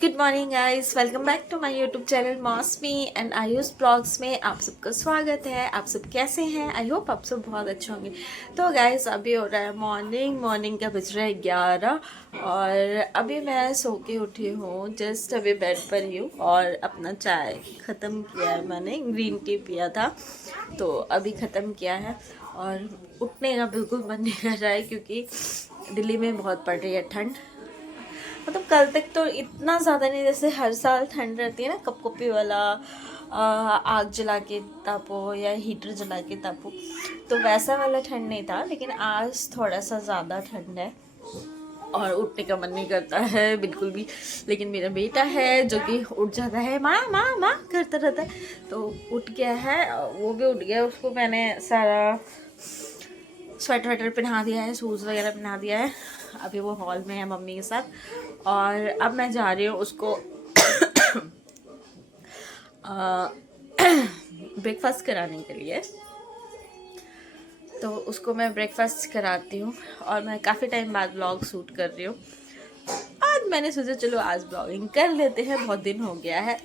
Good morning guys, welcome back to my YouTube channel Mausami and Ayush vlogs में आप सबका स्वागत है। आप सब कैसे हैं? आई होप आप सब बहुत अच्छे होंगे। तो गाइस अभी हो रहा है मॉर्निंग का बज रहा है 11 और अभी मैं सो के उठी हूँ। जस्ट अभी बेड पर ही हूँ और अपना चाय ख़त्म किया है। मैंने ग्रीन टी पिया था तो अभी ख़त्म किया है और उठने का बिल्कुल मन नहीं कर रहा है क्योंकि दिल्ली में बहुत पड़ रही है ठंड। मतलब कल तक तो इतना ज़्यादा नहीं, जैसे हर साल ठंड रहती है ना, कपकपी वाला आग जला के तापो या हीटर जला के तापो, तो वैसा वाला ठंड नहीं था। लेकिन आज थोड़ा सा ज़्यादा ठंड है और उठने का मन नहीं करता है बिल्कुल भी। लेकिन मेरा बेटा है जो कि उठ जाता है, माँ माँ माँ करता रहता है, तो उठ गया है, वो भी उठ गया। उसको मैंने सारा स्वेटर वेटर पहना दिया है, शूज़ वगैरह पहना दिया है। अभी वो हॉल में है मम्मी के साथ और अब मैं जा रही हूँ उसको ब्रेकफास्ट कराने के लिए। तो उसको मैं ब्रेकफास्ट कराती हूँ और मैं काफ़ी टाइम बाद ब्लॉग शूट कर रही हूँ। आज मैंने सोचा चलो आज ब्लॉगिंग कर लेते हैं, बहुत दिन हो गया है,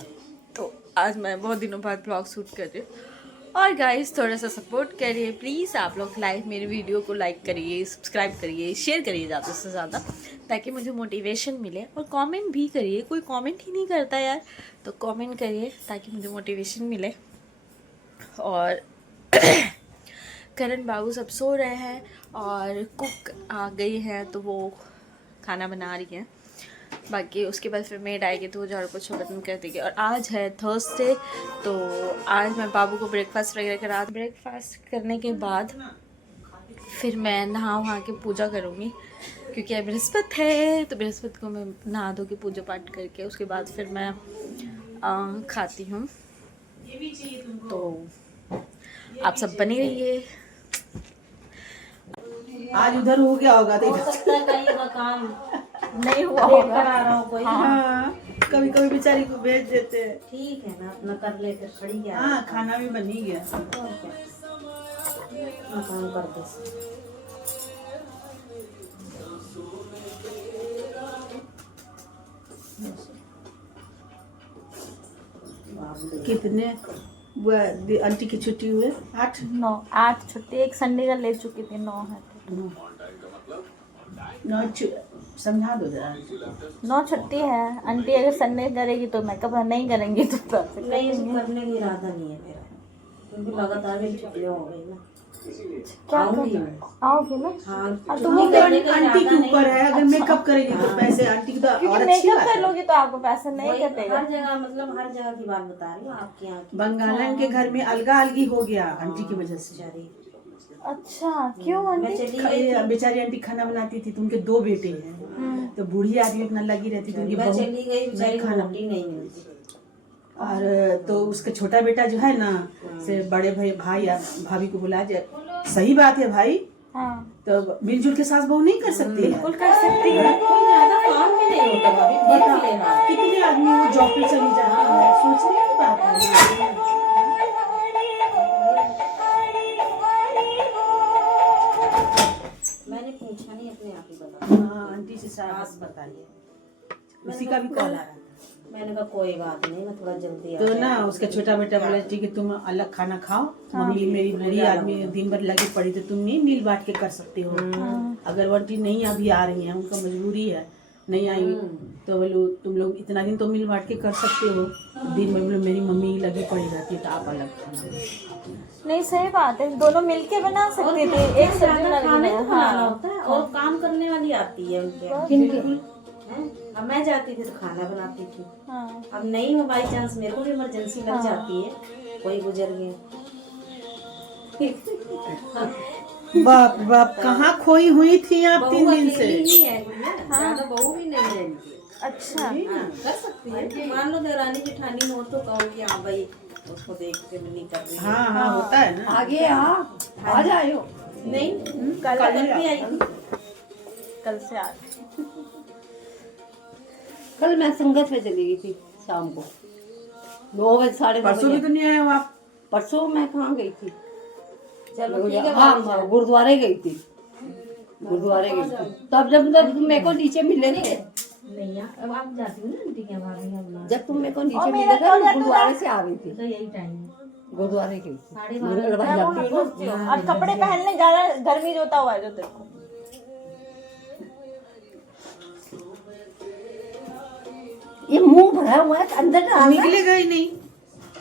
तो आज मैं बहुत दिनों बाद ब्लॉग शूट कर रही हूँ। और गाइस थोड़ा सा सपोर्ट करिए प्लीज़, आप लोग मेरे वीडियो को लाइक करिए, सब्सक्राइब करिए, शेयर करिए ज़्यादा से ज़्यादा, ताकि मुझे मोटिवेशन मिले। और कमेंट भी करिए, कोई कमेंट ही नहीं करता यार, तो कमेंट करिए ताकि मुझे मोटिवेशन मिले। और करण बाबू सब सो रहे हैं और कुक आ गई है तो वो खाना बना रही है। बाकी उसके बाद फिर मेड आएगी तो वो झाड़ू पोछा बर्तन कर देगी। और आज है थर्सडे, तो आज मैं बाबू को ब्रेकफास्ट वगैरह करा, ब्रेकफास्ट करने के बाद फिर मैं नहा वहा के पूजा करूँगी क्योंकि अब बृहस्पति है। तो बृहस्पति को मैं नहा धो के पूजा पाठ करके उसके बाद फिर मैं खाती हूँ। तो आप सब बने रहिए। आज उधर हो गया होगा तो काम नहीं हुआ होगा। हाँ, कभी कभी बेचारी को भेज देते हैं। ठीक है ना, अपना कर ले फिर खड़ी गया। हाँ, खाना भी बन ही गया। काम कर दे। कितने वो आंटी की छुट्टी हुए? 8 छुट्टी, एक संडे का ले चुकी थी, 9 है। 9 समझा दो जरा। 9 छुट्टी है। आंटी अगर संडे करेगी तो मेकअप नहीं करेंगी तो नहीं, करने की इरादा नहीं है मेरा, क्योंकि लगातार मेरी छुट्टियां हो गई ना। क्या आऊंगी कर मैं। आओगे ना? हाँ, तो वो आंटी के ऊपर है, अगर मेकअप करेगी तो पैसे आंटी की तो और अच्छी मेकअप बात कर है। लोगी तो आपको पैसे नहीं कटेगा। हर जगह, मतलब हर जगह की बात बता रही हूँ, आपके यहाँ की। बंगालन के घर में अलगा अलगी हो गया आंटी की वजह से। बेचारी, अच्छा, क्यों मैं आंटी? चली गई थी। बेचारी आंटी खाना बनाती थी तो उनके 2 बेटे हैं, तो बूढ़ी आदमी अपना लगी रहती थी, उनकी मैं बहू चली गई, बेचारी को खाना रोटी नहीं मिलती। और तो उसका छोटा बेटा जो है ना, से बड़े भाई या भाभी को बुला जाए। सही बात है भाई, हाँ तो मिलजुल के सास बहू नहीं कर सकती है? बिल्कुल कर सकती है। कोई ज्यादा काम भी नहीं होता भाभी, देख लेना। कितने आदमी वो जॉब पे चली जाती है, सोचने की बात है। मैंने पूछा नहीं, अपने आप ही बता। हाँ, आंटी से सास बताइए, उसी का भी कॉल आ रहा है। मैंने कहा कोई बात नहीं, मैं थोड़ा जल्दी आ तो ना जाऊंगी। उसका छोटा बेटा बोला ठीक है तुम अलग खाना खाओ, मम्मी मेरी बूढ़ी आदमी दिन भर लगी पड़ी तो तुम नहीं मिल बांट के कर सकते हो। अगर वंटी नहीं अभी आ रही है, उनका मजबूरी है, नहीं आई तो बोलो तुम लोग इतना दिन तो मिल बांट के कर सकते हो। दिन में बोलो मेरी मम्मी लगी पड़ी रहती है तो आप अलग खाना। नहीं सही बात है, दोनों मिलके बना सकते थे। एक सब्जी खाना लगना है। बनाना होता है और काम करने वाली आती है उनके। अब मैं जाती थी तो खाना बनाती थी। हाँ अब नहीं हो, बाई चांस मेरे को भी इमरजेंसी लग जाती है, कोई गुजर गया। बाप बाप, कहाँ खोई हुई थी आप 3 दिन से? ही है गुड़िया, ज्यादा बहू भी नहीं है इनकी। अच्छा, हाँ, कर सकती है। मान लो देवरानी जेठानी हो तो कहो कि हाँ भाई उसको देख के नहीं कर रही है। हाँ हाँ, होता है ना। आगे आ जाओ। नहीं, कल भी आई थी। कल से आ गए। कल मैं संगत में चली गई थी शाम को 9 बजे, 9:30 परसों भी बजे। तो नहीं आए हो आप? परसों मैं कहाँ गई थी? चलो ठीक है, हाँ, गुरुद्वारे गई थी। गुरुद्वारे गई थी तब जब मेरे को नीचे मिले थे, नहीं यार, अब आप जाती हो ना आंटी के वहाँ भी हम लोग। जब तुम मेरे को नीचे मिले थे मैं गुरुद्वारे से आ रही थी, तो यही टाइम है। गुरुद्वारे की 12:30 और कपड़े पहनने ज्यादा गर्मी जोता हुआ है जो तेरे को। ये मुंह भरा हुआ है अंदर का निकलेगा ही नहीं,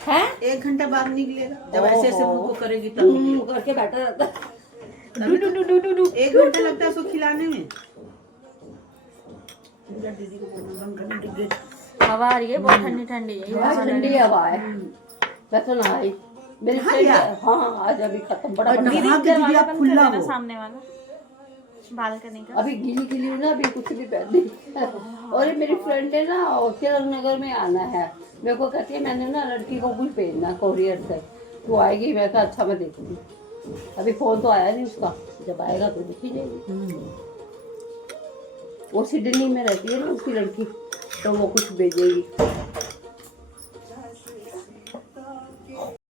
है 1 घंटा बाद निकलेगा। जब ऐसे ऐसे मुंह को करेगी तब निकलेगा। करके बैठा रहता है। 1 घंटा लगता है उसको खिलाने में। दीदी को बोलना बंद करने दीजिए। हवा आ रही है बहुत ठंडी ठंडी है। बहुत ठंडी हवा है। मैं तो नहाई मेरी फ्रेंड, हाँ आज अभी खत्म बड़ा और बड़ा। नहा के दीदी आप खुला हो। सामने वाला बालकनी का। अभी गीली गीली हूँ ना, अभी कुछ भी पहन। और ये मेरी फ्रेंड है ना, तिलक नगर में आना है, मेरे को कहती है मैंने ना लड़की को कुछ भेजना कोरियर से, तो आएगी। मैं कहा अच्छा मैं देखूंगी। अभी फोन तो आया नहीं उसका, जब आएगा तो देखी जाएगी। वो सिडनी में रहती है ना उसकी लड़की, तो वो कुछ भेजेगी।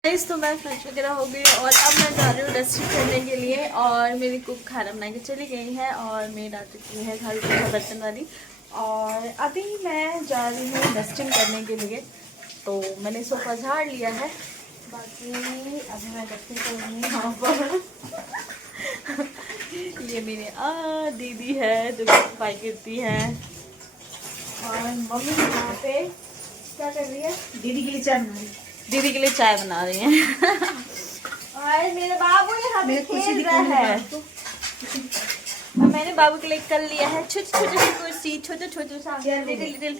गाइस तो मैं फ्रेश वगैरह हो गई और अब मैं जा रही हूँ डस्टिंग करने के लिए। और मेरी कुक खाना बना के चली गई है और मेड आ चुकी है घर पे बर्तन वाली। और अभी मैं जा रही हूँ डस्टिंग करने के लिए। तो मैंने सोफा झाड़ लिया है, बाकी अभी मैं डस्टिंग करूँगी यहाँ पर। ये मेरी दीदी है जो सफाई करती है और मम्मी यहाँ पे क्या कर रही है, दीदी के लिए चाय बना रही है। दीदी के लिए चाय बना रही हैं। और मेरे बाबू यहाँ पे खेल रहा है। और मैंने बाबू के लिए कर लिया है छोटी छोटी सी कुर्सी, छोटे छोटे सा लिटिल लिटिल,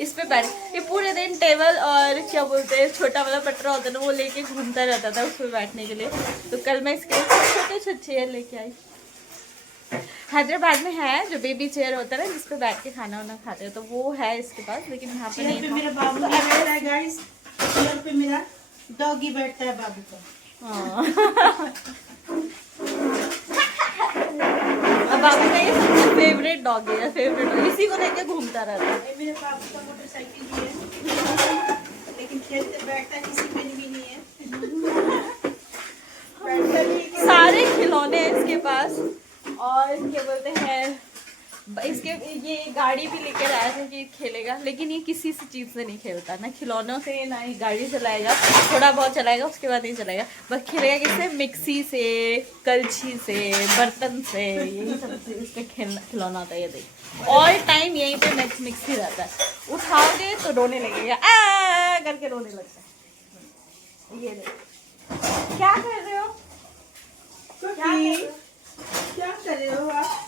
इस पे बैठ। ये पूरे दिन टेबल और क्या बोलते हैं छोटा वाला पटरा होता है ना, वो लेके घूमता रहता था उस पे बैठने के लिए। तो कल मैं इसके लिए छोटे छोटे चेयर लेके आई। हैदराबाद में है जो बेबी चेयर होता है ना जिस पे बैठ के खाना वाना खाते हैं, तो वो है इसके पास, लेकिन यहाँ पे नहीं। मेरा बाबू बैठता है गाइस, चेयर पे मेरा डॉगी बैठता है बाबू का। अब बाबू का ये सबसे फेवरेट डॉगी है, फेवरेट, इसी को लेके घूमता रहता है। मेरे बाबू का मोटरसाइकिल भी है, लेकिन खेलते बैठता किसी पे भी नहीं है। सारे खिलौने हैं इसके पास। और क्या बोलते हैं, इसके ये गाड़ी भी लेकर आया था कि खेलेगा, लेकिन ये किसी से चीज़ से नहीं खेलता, ना खिलौनों से ना ही गाड़ी चलाएगा, थोड़ा बहुत चलाएगा उसके बाद नहीं चलाएगा। बस खेलेगा किससे, मिक्सी से, कलछी से, बर्तन से, यही सब से इसका खिलौना होता है। ये देख ऑल टाइम यहीं पे मिक्सी रहता है, उठाओगे तो रोने लगेगा, आ करके रोने लगता है। ये देख क्या कर रहे हो, क्या कर रहे हो आप?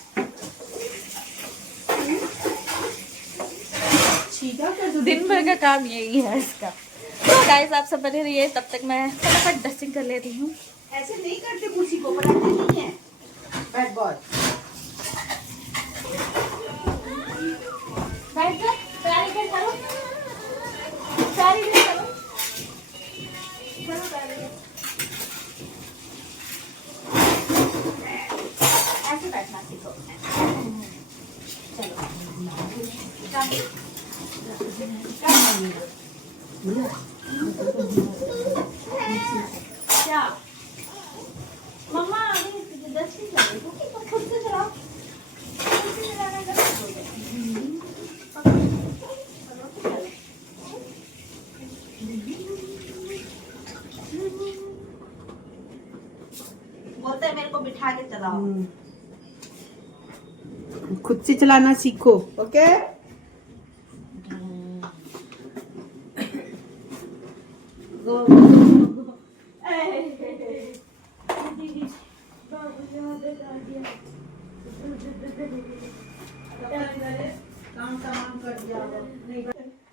दिन भर का काम यही है इसका। तो गाइस आप सब बने रहिए, तब तक मैं फटाफट डस्टिंग कर लेती हूँ। ऐसे नहीं करते कुर्सी को, पलटते नहीं है बैट बॉल। बैठ जा, तैयारी कर, चलो तैयारी कर, चलो चलो तैयारी। ऐसे बैठना सीखो, चलो क्या मम्मा अभी 10 मिनट लगेगी, तो खुद से चलाओ, खुद से चलाना 10 मिनट हो बोलते हैं मेरे को बिठा के चलाओ। खुद से चलाना सीखो, ओके?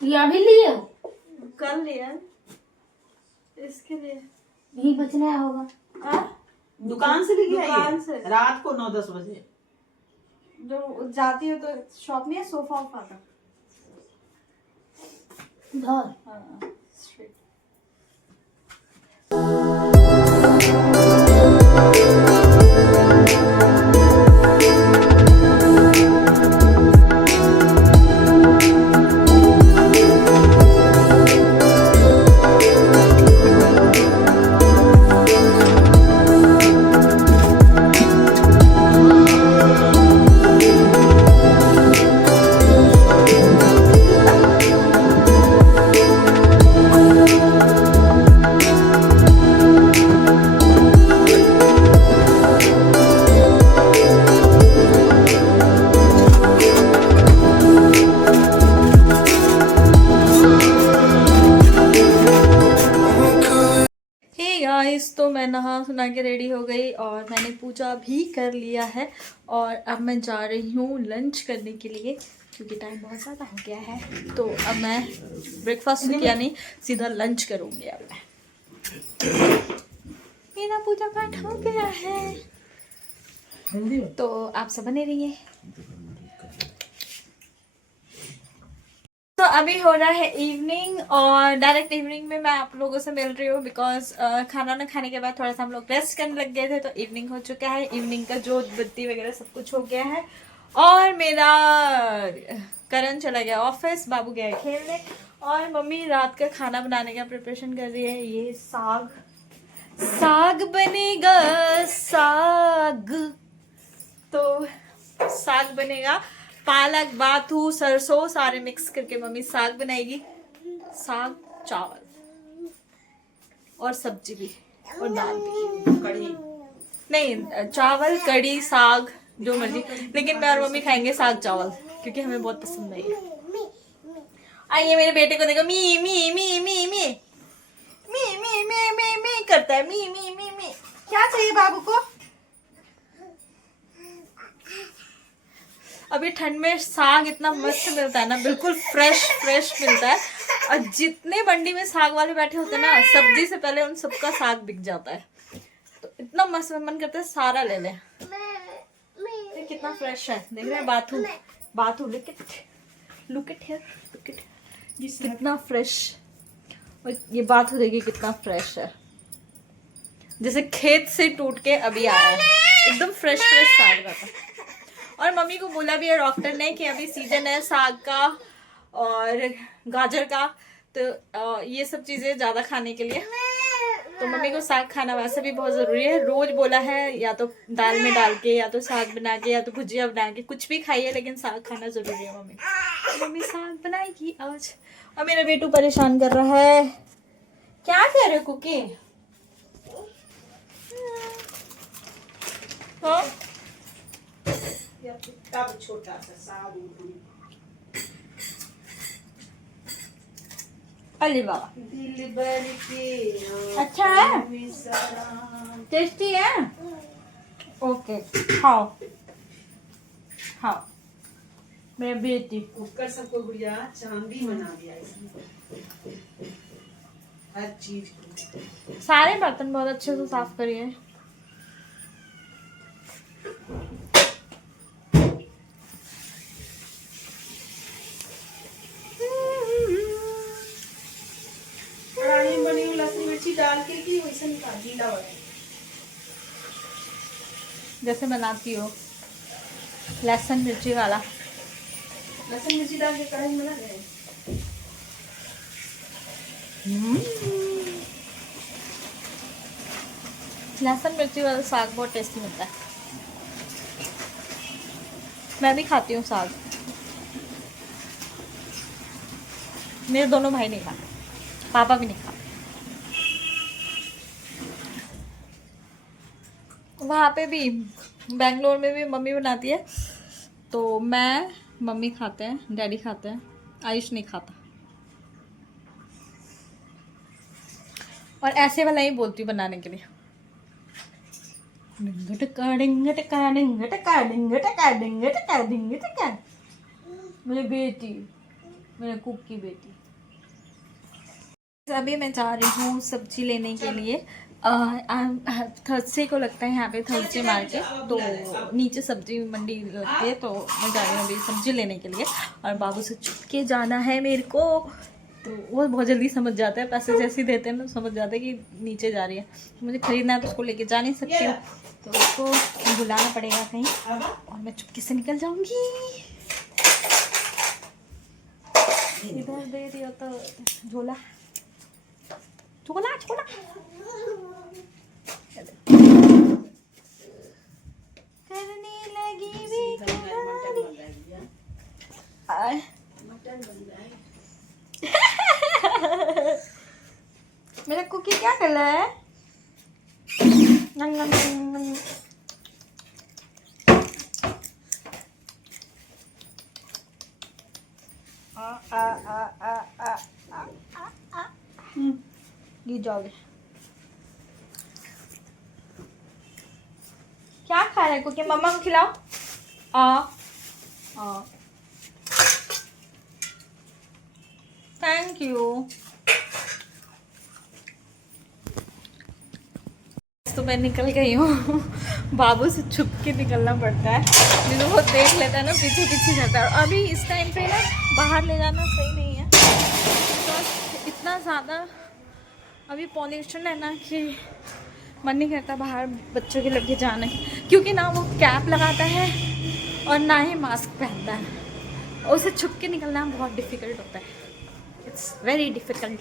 ये अभी लिए कर लिया इसके लिए, यही बचना होगा। दुकान से लेके आई दुकान है? से। रात को 9-10 बजे जो जाती हो तो शॉप में सोफा वोफा का। हाँ स्ट्रेट। तो मैं नहा सुना के रेडी हो गई और मैंने पूजा भी कर लिया है और अब मैं जा रही हूँ लंच करने के लिए क्योंकि टाइम बहुत ज़्यादा हो गया है। तो अब मैं ब्रेकफास्ट किया नहीं, सीधा लंच करूँगी अब मैं। मेरा पूजा पाठ हो गया है तो आप सब बने रहिए। तो अभी हो रहा है इवनिंग और डायरेक्ट इवनिंग में मैं आप लोगों से मिल रही हूँ बिकॉज खाना ना खाने के बाद थोड़ा सा हम लोग रेस्ट करने लग गए थे तो इवनिंग हो चुका है। इवनिंग का जोत बत्ती वगैरह सब कुछ हो गया है और मेरा करण चला गया ऑफिस, बाबू गया खेलने और मम्मी रात का खाना बनाने का प्रिपरेशन कर रही है। ये साग बनेगा, साग तो साग बनेगा, पालक, बाथू, सरसों सारे मिक्स करके मम्मी साग बनाएगी। साग, चावल और सब्जी भी और दाल भी, कढ़ी नहीं, चावल, कढ़ी, साग जो मर्जी, लेकिन मैं और मम्मी खाएंगे साग चावल क्योंकि हमें बहुत पसंद है। आइए मेरे बेटे को देखो, मी मी मी मी मी मी मी मी मी मी करता है, मी मी मी मी। क्या चाहिए बाबू को? अभी ठंड में साग इतना मस्त मिलता है ना, बिल्कुल फ्रेश मिलता है और जितने मंडी में साग वाले बैठे होते हैं ना, सब्जी से पहले उन सबका साग बिक जाता है तो इतना मस्त मन करता है सारा ले लें। तो कितना फ्रेश है, देख रहे हैं बाथू लुक इट हियर, कितना फ्रेश। और ये बाथू देखिए कितना फ्रेश है, जैसे खेत से टूट के अभी आया है, एकदम फ्रेश साग रहता है। और मम्मी को बोला भी है डॉक्टर ने कि अभी सीजन है साग का और गाजर का, तो ये सब चीज़ें ज़्यादा खाने के लिए। तो मम्मी को साग खाना वैसे भी बहुत ज़रूरी है, रोज़ बोला है या तो दाल में डाल के या तो साग बना के या तो भुजिया बना के, कुछ भी खाइए लेकिन साग खाना ज़रूरी है। मम्मी साग बनाएगी आज। और मेरा बेटू परेशान कर रहा है। क्या कह रहे हो कुकी? हाँ छोटा सा साग, अली बाबा दिल भर के अच्छा है, टेस्टी है। ओके खाओ मेरे बेटी। कुकर सबको गुड़िया चांदी बना दिया इसने, हर चीज को। सारे बर्तन बहुत अच्छे से साफ करिए। लहसुन मिर्ची डाल के कि वैसे निकाल गीला हो जैसे बनाती हो लहसुन मिर्ची वाला, लहसुन मिर्ची डाल के कढ़ाई में बना रहे। लहसुन मिर्ची वाला साग बहुत टेस्टी मिलता है। मैं भी खाती हूँ साग, मेरे दोनों भाई नहीं खाते, पापा भी नहीं खाते। वहाँ पे भी बेंगलोर में भी मम्मी बनाती है तो मैं, मम्मी खाते हैं, डैडी खाते हैं, आयुष नहीं खाता। और ऐसे वाला ही बोलती हूँ बनाने के लिए, मेरी बेटी, मेरे कुकी बेटी। अभी मैं जा रही हूँ सब्जी लेने के लिए। थर्सडे को लगता है यहाँ पे थर्सडे मार्केट, तो नीचे सब्जी मंडी लगती है, तो मैं जा रही हूँ अभी सब्जी लेने के लिए। और बाबू से छुप के जाना है मेरे को, तो वो बहुत जल्दी समझ जाता है, पैसे जैसे ही देते हैं ना समझ जाता है कि नीचे जा रही है। मुझे खरीदना है तो उसको लेके जा नहीं सकती हूँ, तो उसको बुलाना पड़ेगा कहीं और मैं चुपके से निकल जाऊँगी। इधर दे दिया तो झोला करने लगी मेरा कुकी क्या कर रहा है? गिर जाओगे। क्या खा रहा है कुकी? मम्मा को खिलाओ। Thank you. तो मैं निकल गई हूँ। बाबू से छुप के निकलना पड़ता है, नहीं तो वो देख लेता है ना, पीछे पीछे जाता है। और अभी इस टाइम पे ना बाहर ले जाना सही नहीं है, तो इतना ज़्यादा अभी पॉल्यूशन है ना कि मन नहीं करता बाहर बच्चों के लेके जाने, क्योंकि ना वो कैप लगाता है और ना ही मास्क पहनता है, और उसे छुप के निकलना बहुत डिफ़िकल्ट होता है। It's very difficult.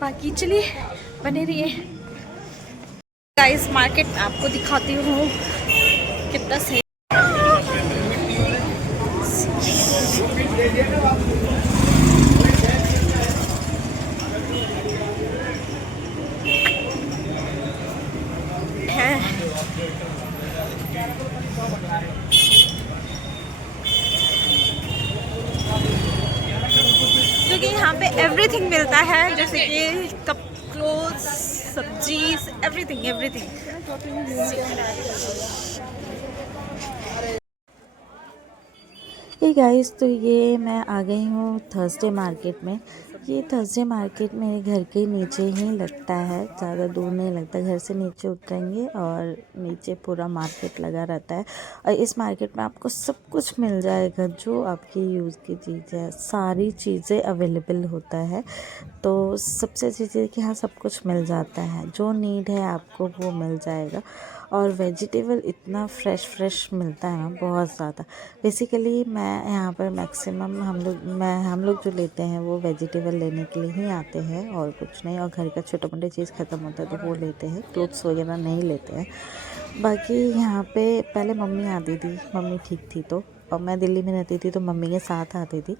बाकी चलिए बने रहिए। गाइस मार्केट आपको दिखाती हूँ कितना सही है। क्योंकि यहाँ पे एवरीथिंग मिलता है, जैसे कि कप, क्लोथ्स, सब्जीज, एवरीथिंग एवरीथिंग। हे गाइस, तो ये मैं आ गई हूँ थर्सडे मार्केट में। ये थर्सडे मार्केट मेरे घर के नीचे ही लगता है, ज़्यादा दूर नहीं लगता। घर से नीचे उतरेंगे और नीचे पूरा मार्केट लगा रहता है। और इस मार्केट में आपको सब कुछ मिल जाएगा जो आपकी यूज़ की चीज़ है, सारी चीज़ें अवेलेबल होता है। तो सबसे अच्छी चीज़ कि हाँ सब कुछ मिल जाता है, जो नीड है आपको वो मिल जाएगा। और वेजिटेबल इतना फ्रेश मिलता है ना, बहुत ज़्यादा। बेसिकली मैं यहाँ पर मैक्सिमम हम लोग जो लेते हैं वो वेजिटेबल लेने के लिए ही आते हैं और कुछ नहीं। और घर का छोटा मोटा चीज़ ख़त्म होता है तो वो लेते हैं, क्लोथ्स वगैरह नहीं लेते हैं। बाकी यहाँ पे पहले मम्मी आती थी, मम्मी ठीक थी तो, और मैं दिल्ली में रहती थी तो मम्मी के साथ आती थी।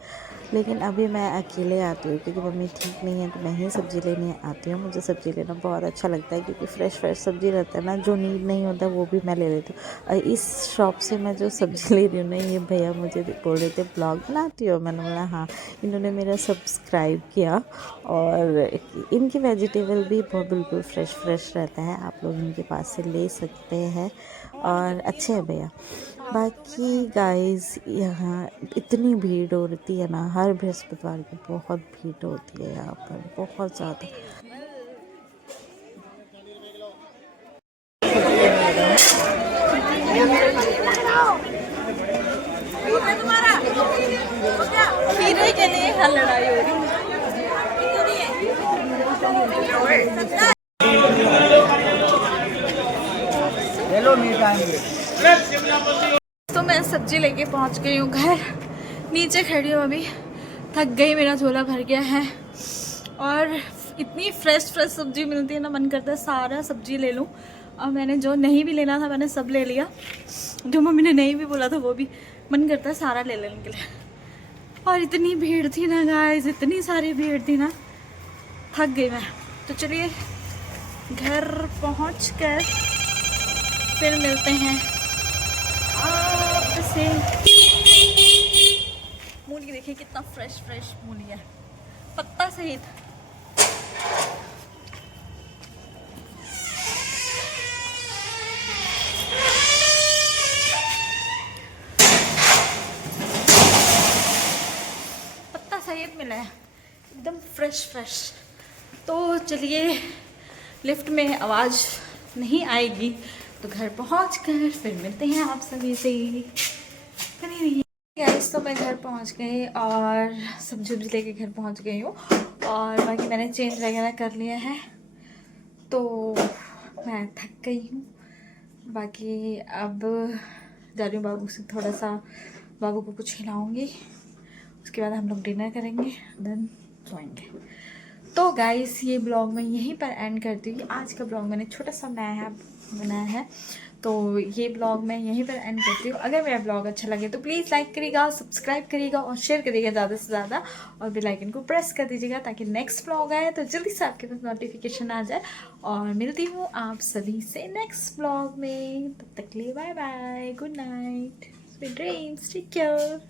लेकिन अभी मैं अकेले आती हूँ क्योंकि मम्मी ठीक नहीं है, तो मैं ही सब्ज़ी लेने आती हूँ। मुझे सब्ज़ी लेना बहुत अच्छा लगता है क्योंकि फ्रेश सब्ज़ी रहता है ना, जो नीड नहीं होता वो भी मैं ले लेती हूँ। और इस शॉप से मैं जो सब्ज़ी ले रही हूँ ना, ये भैया मुझे बोल रहे थे ब्लॉग बनाती हो, मैंने बोला हाँ। इन्होंने मेरा सब्सक्राइब किया और इनकी वेजिटेबल भी बहुत बिल्कुल फ्रेश रहता है, आप लोग इनके पास से ले सकते हैं और अच्छे हैं भैया। बाकी गाइस यहाँ इतनी भीड़ होती है ना, हर बृहस्पतिवार की बहुत भीड़ होती है यहाँ पर, बहुत ज़्यादा। खीरे के लिए यहाँ लड़ाई हो रही है। तो मैं सब्जी लेके पहुंच गई हूँ घर, नीचे खड़ी हूँ अभी, थक गई, मेरा झोला भर गया है। और इतनी फ्रेश सब्जी मिलती है ना, मन करता है सारा सब्जी ले लूँ। और मैंने जो नहीं भी लेना था मैंने सब ले लिया, जो मम्मी ने नहीं भी बोला था वो भी मन करता है सारा ले लेने के लिए। और इतनी भीड़ थी ना गाइस, इतनी सारी भीड़ थी ना, थक गई मैं। तो चलिए घर पहुँच कर फिर मिलते हैं आपसे। मूली देखिए कितना फ्रेश मूली है, पत्ता सहित। पत्ता सहित मिला है, एकदम फ्रेश। तो चलिए, लिफ्ट में आवाज़ नहीं आएगी तो घर पहुंचकर फिर मिलते हैं आप सभी से। गाइस, तो मैं घर पहुंच गई और सब्जी लेके घर पहुंच गई हूँ। और बाकी मैंने चेंज वगैरह कर लिया है, तो मैं थक गई हूँ। बाकी अब जा रही हूँ बाबू से, थोड़ा सा बाबू को कुछ खिलाऊँगी, उसके बाद हम लोग डिनर करेंगे, देन सोएंगे। तो गाइस, ये ब्लॉग मैं यहीं पर एंड करती हूँ। आज का ब्लॉग मैंने छोटा सा बनाया है, तो ये ब्लॉग मैं यहीं पर एंड करती हूँ। अगर मेरा ब्लॉग अच्छा लगे तो प्लीज़ लाइक करिएगा, सब्सक्राइब करिएगा और शेयर करिएगा ज़्यादा से ज़्यादा, और बेल आइकन को प्रेस कर दीजिएगा ताकि नेक्स्ट ब्लॉग आए तो जल्दी से आपके पास नोटिफिकेशन आ जाए। और मिलती हूँ आप सभी से नेक्स्ट ब्लॉग में, तब तक के लिए bye bye, good night, sweet dreams, take care.